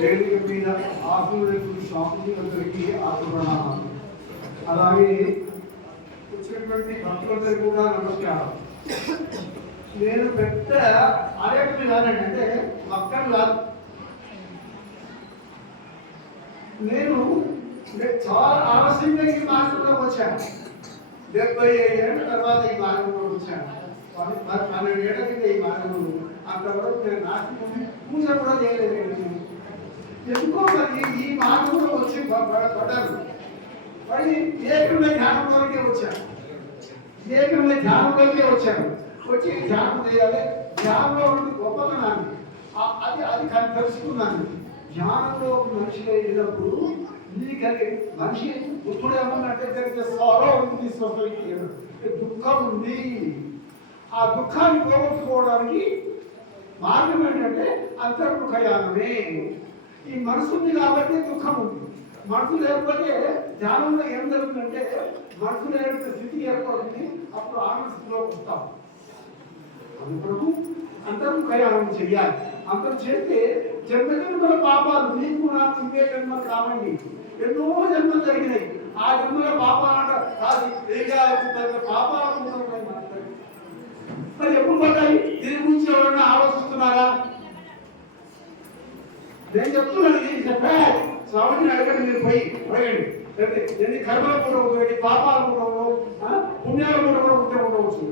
వేదిక మీద ఆకులకు స్వామిజీలందరికీ ఆకుప్రణామాలు. అలాగే వచ్చినటువంటి భక్తులందరికీ కూడా నమస్కారం. నేను పెద్ద ఆలయం కాదండి, అంటే భక్తులు కాదు. నేను చాలా ఆలస్యంగా ఈ మార్గంలోకి వచ్చాను. 75 ఏళ్ళ తర్వాత ఈ మార్గంలోకి వచ్చాను. 12 ఏళ్ల కింద ఈ మార్గంలో అంతవరకు నేను నాస్తికం పూజ కూడా చేయలేదు. ఎందుకో మరి ఈ మార్గంలో వచ్చి పడ్డాను. మరి ఏకమైన ధ్యానంలోకే వచ్చాను. ఏకమైన ధ్యానంలోకే వచ్చాను. వచ్చి ధ్యానం చేయాలి. ధ్యానంలో ఉండి గొప్పతనాన్ని అది తెలుసుకున్నాను. ధ్యానంలో మనిషి వెళ్ళినప్పుడు మనిషి బుద్ధుడు ఏమన్నట్టే జరిగితే సారో ఉంది, సొసైటీ దుఃఖం ఉంది. ఆ దుఃఖాన్ని పోగొట్టుకోవడానికి మార్గం ఏంటంటే అంతర్ముఖయానమే. ఈ మనసు ఉంది కాబట్టి దుఃఖం ఉంది. మనసు లేకపోతే ధ్యానంలో ఏం జరుగుతుందంటే మనసు లేని స్థితి ఏర్పడుతుంది. అప్పుడు ఆనంద స్థితిలోకి వస్తాం. అందుకు అంతర్ముఖయానం చెయ్యాలి. అంతం చేస్తే జన్మజన్మల పాపాలు నీకు నాకు ఇంకే జన్మలు కావండి. ఎన్నో జన్మలు జరిగినాయి. ఆ జన్మల పాపాలంట పాపాలకు మరి ఎప్పుడు పడ్డాయి? దీని గురించి ఎవరైనా ఆలోచిస్తున్నారా? నేను చెప్తున్నాను, నేను చెప్పా స్వామిని అడగండి. మీరు పోయండి. ఎన్ని కర్మలు కూడా ఉండవు, పాపాలు కూడా ఉండవు, పుణ్యాలు కూడా ఉంటే ఉండవచ్చు.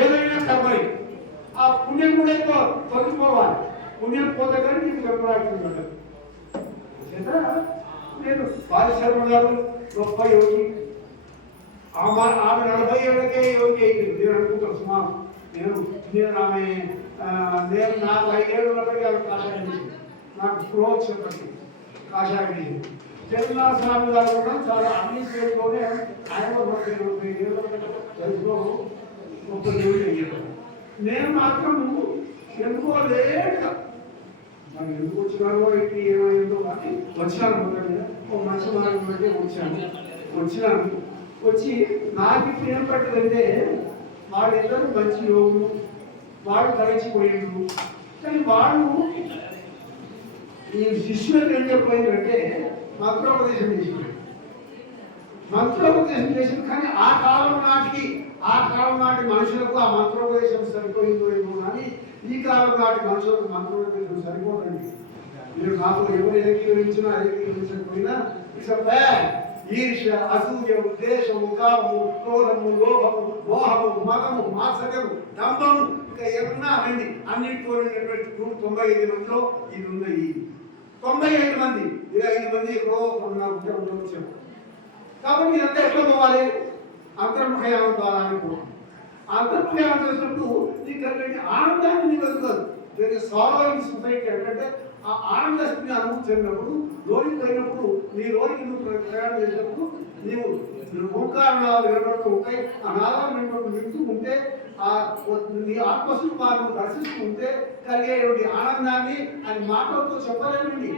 ఏదైనా కర్మని ఆ పుణ్యం కూడా ఎక్కువ తొలగిపోవాలి. పుణ్యం పోతే కానీ నీకు కర్మరాడుతుంది. నేను బాలశర్మ గారు గొప్ప యోగి. ఆమె 40 ఏళ్ళకే యోగి అయిపోయింది. నేను అనుకుంటాను సుమారు. నేను ఆమె నాకు 5 ఏళ్ళు ఉన్నప్పటికీ ఆమె కాషాయం చేసింది. నాకు స్పృహ వచ్చినప్పటికీ కాషాయం చేసింది. జగన్నాథ స్వామి గారు కూడా చాలా అన్ని స్టేట్లోనే ఆయన 35 ఏళ్ళ వయసులో గొప్ప యోగి అయ్యారు. నేను మాత్రం ఎందుకో లేట్గా మరి ఎందుకు వచ్చినారో ఏంటి ఏమైందో కానీ వచ్చాను. ఒక మంచి మార్గం బట్టి వచ్చినాను. వచ్చి నాకు ఇప్పుడు ఏం పట్టదంటే వాళ్ళిద్దరూ మంచి యోగులు, వాళ్ళు కలిసిపోయాడు. కానీ వాళ్ళు ఈ శిష్యులకు ఏం చెప్పిపోయిందంటే మంత్రోపదేశం చేసిపోయాడు. మంత్రోపదేశం చేసింది. కానీ ఆ కాలం నాటి మనుషులకు ఆ మంత్రోపదేశం సరిపోయిందో ఏమో కానీ ఈ కాలం నాటి మనుషులకు మంత్రోపదేశం సరిపోదండి. మీరు నాకు ఎవరు ఏకీకరించకపోయినా ఈర్ష్య, అసూయ, ఉద్దేశము, కామము, క్రోధము, లోభము, మోహము, మదము, మాత్సర్యము, డంబము, ఇంకా ఏమన్నా అనండి. అన్నిటితో 95 మందిలో ఇది ఉన్నాయి. 95 మంది 25 మంది ఎక్కడో వచ్చాము. కాబట్టి ఇదంతా ఎట్లా పోవాలి? అంతర్ముఖయానం ద్వారా అనుకోవాలి. అంతర్ముఖయానం చేసినప్పుడు నీకు ఆనందాన్ని నీకు వెళ్తుంది. సాల్వ్ సొసైటీ అంటే ఆ ఆనంద స్థితిని అనుభూతి చెందినప్పుడు, లోనికి పోయినప్పుడు, నీ లోనికి నువ్వు ప్రయాణం చేసినప్పుడు నీవు ఓంకారణాలు వినబడుతూ ఉంటాయి. ఆ నాదాలు వింటూ ఉంటే నీ ఆత్మస్వరూపాలను దర్శిస్తూ ఉంటే కలిగేటువంటి ఆనందాన్ని అది మాటలతో చెప్పలేమండి.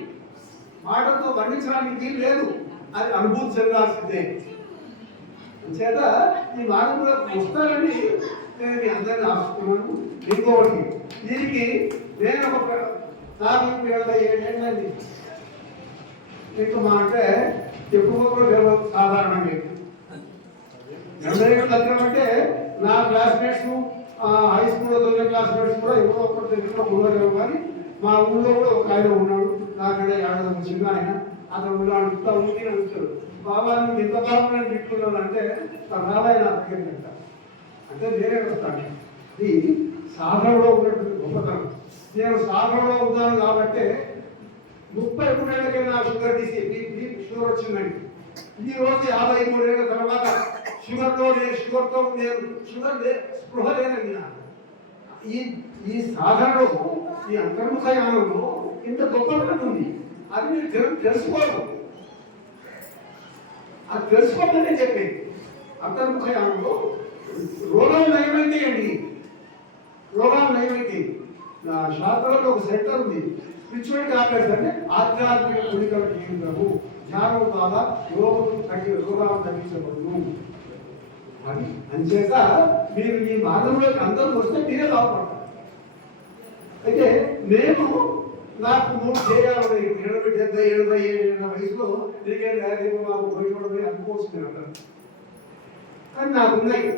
మాటలతో వర్ణించడానికి వీలు లేదు. అది అనుభూతి చెందాల్సిందే. చేత ఈ మార్గంలో వస్తానని నేను మీ అందరినీ ఆశిస్తున్నాను. ఇంకొకటి దీనికి నేను ఒక నాకు 77 ఏళ్ళండి. ఇంకా మా అంటే చెప్పుకోకుండా సాధారణంగా 80 ఏళ్ళ దగ్గర అంటే నా క్లాస్మేట్స్ హై స్కూల్లో చదివే క్లాస్మేట్స్ కూడా ఎవరో ఒకటి దగ్గర ఉండలేవు. కానీ మా ఊళ్ళో కూడా ఒక ఆయన ఉన్నాడు. నాకంటే 50 చిన్న ఆయన. అతను ఉన్నాడు. ఇంత ఉంది అడుగుతాడు, బాబా నువ్వు ఇంత బాగా పెట్టుకున్నాను అంటే రాబాయి నా దగ్గర అంటే నేనే వస్తాను. ఇది సాధనలో ఉన్నటువంటి గొప్పతనం. నేను సాధనలో ఉన్నాను కాబట్టి 33 ఏళ్ళకే నా షుగర్ తీసి షుగర్ వచ్చిందండి. ఈ రోజు 53 ఏళ్ళ తర్వాత షుగర్తో నేను స్పృహ లేదండి. ఈ సాధనలో ఈ అంతర్ముఖయానంలో ఇంత గొప్పతనం ఉంది. అది మీరు తెలుసుకోరు. అది తెలుసుకోవాలని చెప్పేది. అంతర్ముఖయానంలో రోగాలు నయమైతాయండి. రోగాలు నయమైతాయి. శాస్త్రంలో ఒక సెంటర్ ఉంది, స్పిరిచువల్ టాబ్లెట్స్ అంటే ఆధ్యాత్మిక గుణికల కేంద్రము. ధ్యానం ద్వారా రోగాలు తగ్గించబడును. అది అంచేత మీరు ఈ మార్గంలోకి అందరూ వస్తే మీరే లాభపడతారు. అయితే నేను నాకు 3 ధ్యేయాలు ఉన్నాయి. 70, 70, 77 వయసులో నీకేం రేపు మాకు పోయి అనుకోవచ్చు నేను అంటాను. కానీ నాకు ఉన్నాయి.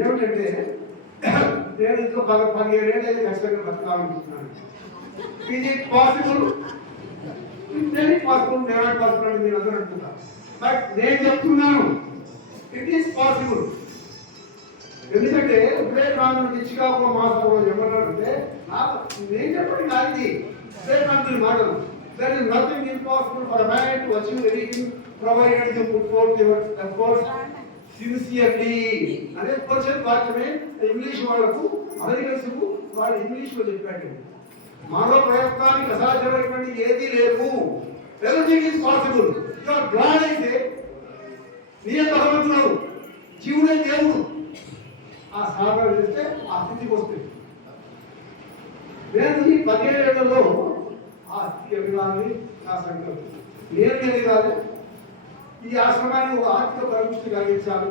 ఏమిటంటే నేను ఇంకో 17 ఏళ్ళు అయితే ఖచ్చితంగా బతకాలనుకుంటున్నాను. ఇది పాసిబుల్, పాసిబుల్, నెవర్ పాసిబుల్ అని మీరు అందరూ అంటున్నారు. బట్ నేను చెప్తున్నాను ఇట్ ఈస్ పాసిబుల్. ఎందుకంటే వివేకానంద చికాగో మాసంలో ఏమన్నారంటే నేను చెప్పండి నాది వివేకానందుని మాటలు. There is nothing impossible for a man to achieve anything provided you put forth your efforts sincerely. అనే క్వశ్చన్ వాక్యమే ఇంగ్లీష్ వాళ్ళకు అమెరికన్స్ కు వాళ్ళు ఇంగ్లీష్ లో చెప్పాడు. మానవ ప్రయత్నానికి అసాధ్యమైనటువంటి ఏదీ లేదు. Everything is possible. Your God అయితే నీయే భగవంతుడు, జీవుడే దేవుడు. ఆ సాధన చేస్తే ఆ స్థితికి వస్తుంది. నేను ఈ 17 ఏళ్లలో ఆ స్థితి ఎదగాలని నా సంకల్పం. నేను ఎదగాలి, ఈ ఆశ్రమాన్ని ఒక ఆర్థిక పరిపుష్టి కలిగించాలి.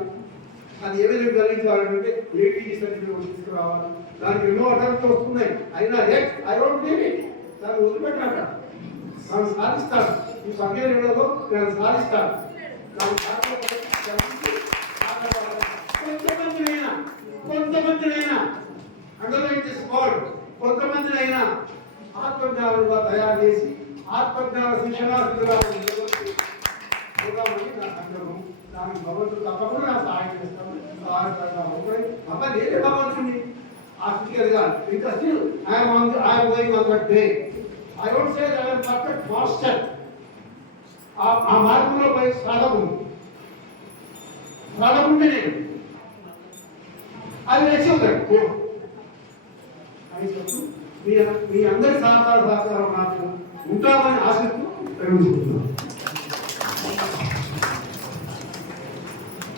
అది ఏదైనా కలిగించాలంటే ఏటీఈ సర్టిఫికేట్ తీసుకురావాలి. దానికి ఎన్నో అటెంప్ట్లు వస్తున్నాయి. అయినా ఐ డోంట్ లీవ్ ఇట్. దాన్ని వదిలిపెట్టాక దాన్ని సాధిస్తాను. ఈ 17 ఏళ్లలో నేను సాధిస్తాను. కొంతమందినైనా అండర్లైన్ చేసుకోవాలి. కొంతమందినైనా ఆత్మజ్ఞానులుగా తయారు చేసి ఆత్మజ్ఞాన శిక్షణార్థులుగా నా సంకల్పం. దానికి భగవంతుడు తప్పకుండా నా సహాయం చేస్తాను. నేనే భగవంతుడిని ఆ స్థితి ఎదగాలి. ఇంకా still I'm going on that way. I don't say that I'm perfect master. ఆ మార్గంలో పోయి సాధకుంది నేను అది నచ్చిందండి అని చెప్పు. మీ అందరి సహకారం నాకు ఉంటామని ఆశిస్తూ ప్రేమించుకుంటున్నాను.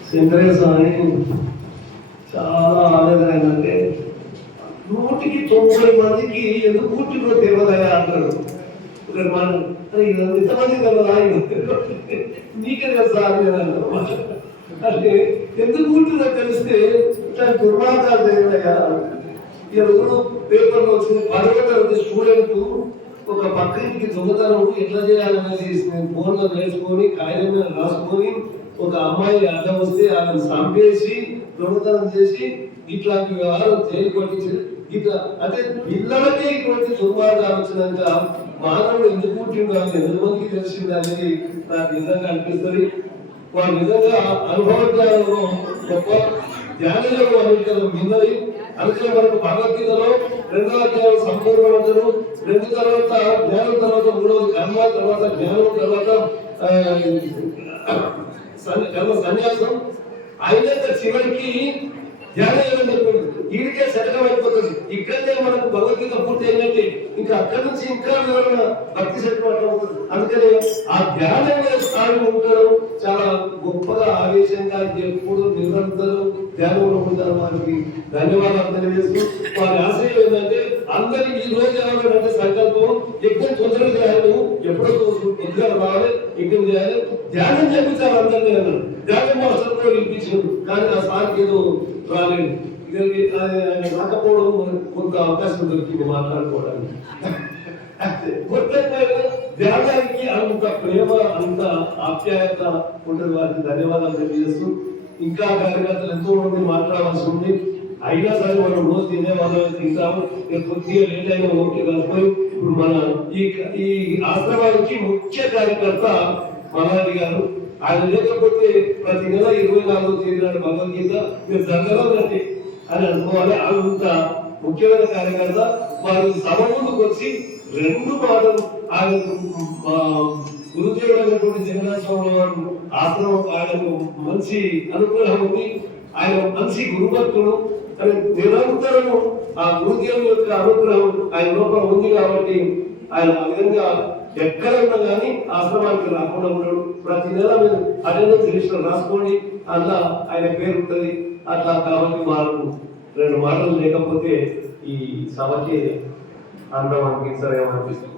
శంకరయ్య స్వామి చాలా ఆవేదన ఏంటంటే 100కి 90 మందికి ఎందుకు పుట్టినో తెలియదయా అంటారు. మనం ఇంతమంది కదా నీకే కదా సార్ అంటే ఎందుకు పుట్టినో తెలిస్తే ఇట్లా దుర్మార్గాలు తెలియదయా. ఎవరు పేపర్లో వచ్చింది 10వ తరగతి స్టూడెంట్ ఒక పక్కకి దొంగతనం ఎట్లా చేయాలనేది ఫోన్లో నేర్చుకొని కాగితం మీద రాసుకొని ఒక అమ్మాయి అడ్డం వస్తే ఆమెను చంపేసి దొంగతనం చేసి ఇట్లాంటి వ్యవహారం చేయకొట్టి ఇట్లా అంటే పిల్లలకే ఇటువంటి దుర్మార్గాలు వచ్చినాక మానవుడు ఎందుకు పుట్టిండు అని ఎంతమందికి తెలిసింది అనేది నాకు నిజంగా అనిపిస్తుంది. వాళ్ళు నిజంగా అనుభవ జ్ఞానంలో గొప్ప జ్ఞానంలో అనుకూలం మిన్నది. అందుకే మనకు భగవద్గీతలో 2వ అధ్యాయం సంపూర్ణవంతుడు, 2 తర్వాత జ్ఞానం, తర్వాత 3వది కర్మ, తర్వాత జ్ఞానం, తర్వాత కర్మ సన్యాసం. అయినాక చివరికి ధ్యానం ఏమని చెప్పండి వీడికే శతకం అయిపోతుంది. ఇక్కడే మనకు భగవద్గీత పూర్తి అయినట్టే. ఇంకా అక్కడి నుంచి ఇంకా వివరణ భక్తి శతకం అట్లా అవుతుంది. అందుకని ఆ ధ్యానంలో స్థాయి ఉండడం చాలా గొప్పగా ఆవేశంగా ఎప్పుడు నిరంతరం ధ్యానంలో ఉంటారు. వారికి ధన్యవాదాలు తెలియజేస్తూ వారి ఆశయం ఏంటంటే అందరికి ఈ రోజు ఏమంటే సంకల్పం ఎక్కువ తొందరగా చేయాలి, ఎప్పుడో కొద్దిగా రావాలి, ఎక్కువ చేయాలి, ధ్యానం చేపించాలి. అందరినీ అన్నాడు. ధ్యానం మాస్టర్ కూడా వినిపించాడు. కానీ ఆ సార్కి ఏదో రాలేదు. రాకపోవడం కొంత అవకాశం దొరికింది మాట్లాడుకోవడానికి. ధ్యానానికి అంత ప్రేమ, అంత ఆప్యాయత ఉంటుంది. వారికి ధన్యవాదాలు తెలియజేస్తూ ఇంకా కార్యకర్తలు ఎంతో మంది మాట్లాడవలసి ఉంది. అయినా సరే మనం రోజు తినే వాళ్ళని తింటాము. కొద్దిగా లేట్ అయినా ఓకే కలిపోయి ఇప్పుడు మన ఈ ఆశ్రమానికి ముఖ్య కార్యకర్త మల్లారెడ్డి గారు. ఆయన లేకపోతే ప్రతి నెల 24వ తేదీ నాడు భగవద్గీత మీరు జరగదండి అని అనుకోవాలి. అంత ముఖ్యమైన కార్యకర్త. వారు సభ ముందుకు వచ్చి 2 మాటలు ఆయన గురుదేవుడైనటువంటి జగన్నాథ స్వామి వారు ఆశ్రమం ఆయనకు మంచి అనుగ్రహం ఉంది. ఆయన మంచి గురుభక్తుడు. నిరంతరము ఆ గురుదేవుని యొక్క అనుగ్రహం ఆయన లోపల ఉంది కాబట్టి ఆయన ఆ విధంగా ఎక్కడన్నా కానీ ఆశ్రమానికి రాకుండా ఉండడు. ప్రతి నెల మీరు అటెండెన్స్ రిజిస్టర్ రాసుకోండి, అట్లా ఆయన పేరు ఉంటుంది. అట్లా కాబట్టి వారు 2 మాటలు లేకపోతే ఈ సభకి అందం అనిపించడం అనిపిస్తుంది.